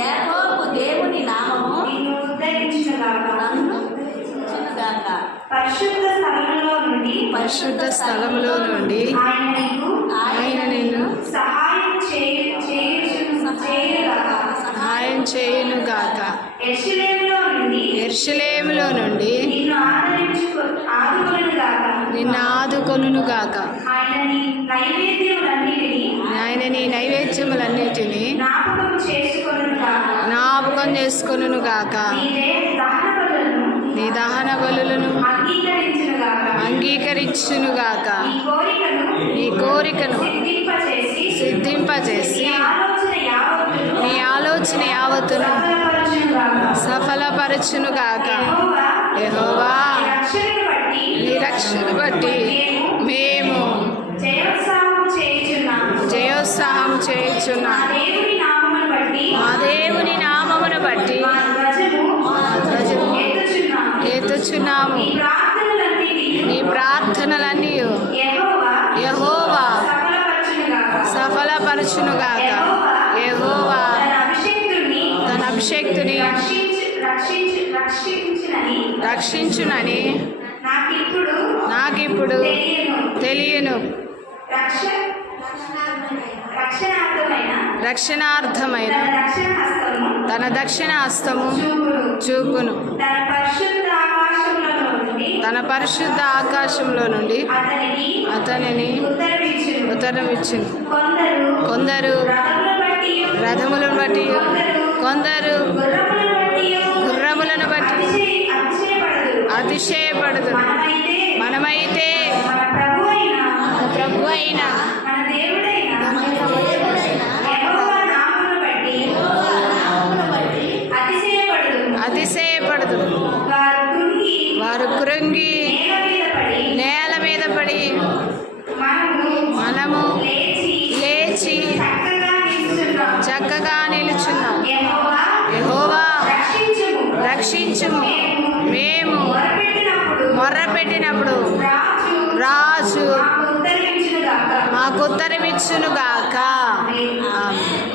యాకోబు దేవుని నామము నిన్ను ఉద్ధరించునుగాక. పరిశుద్ధ స్థలములో నుండి ఆయన నిన్ను సహాయం చేయునుగాక. యెరూషలేములో నుండి నిన్ను ఆదుకొనుగాక. ఆయన నీ నైవేద్యములన్నిటినీ జ్ఞాపకం చేసుకొనుగాక. నీ దహన బలులను అంగీకరించునుగాక. నీ కోరికను సిద్ధింపచేసి నీ ఆలోచన యావత్తును సఫలపరచునుగాక. యెహోవా నీ రక్షణ బట్టి మేము జయోత్సాహం చేయుచున్నాము. మా దేవుని నామమును బట్టి ఎత్తుచున్నాము. నీ ప్రార్థనలన్నీ యెహోవా సఫలపరచునుగాక. యెహోవా తన అభిషేక్తుని రక్షించునని నాకిప్పుడు తెలియను. రక్షణార్థమైన తన దక్షిణ హస్తము చూపును. తన పరిశుద్ధ ఆకాశంలో నుండి అతనిని ఉత్తరమిచ్చును. కొందరు రథములను బట్టి కొందరు గుర్రములను బట్టి అతిశయపడదు. మనమైతే మన ప్రభు అయిన అతిశయపడదు. వారు కృంగి నేల మీద పడి మనము లేచి చక్కగా నిలుచున్నాం. యెహోవా రక్షించుము. మేము మొర్రపెట్టినప్పుడు రాజు మాకు ఉత్తరమిచ్చునుగాక. ఆమేన్.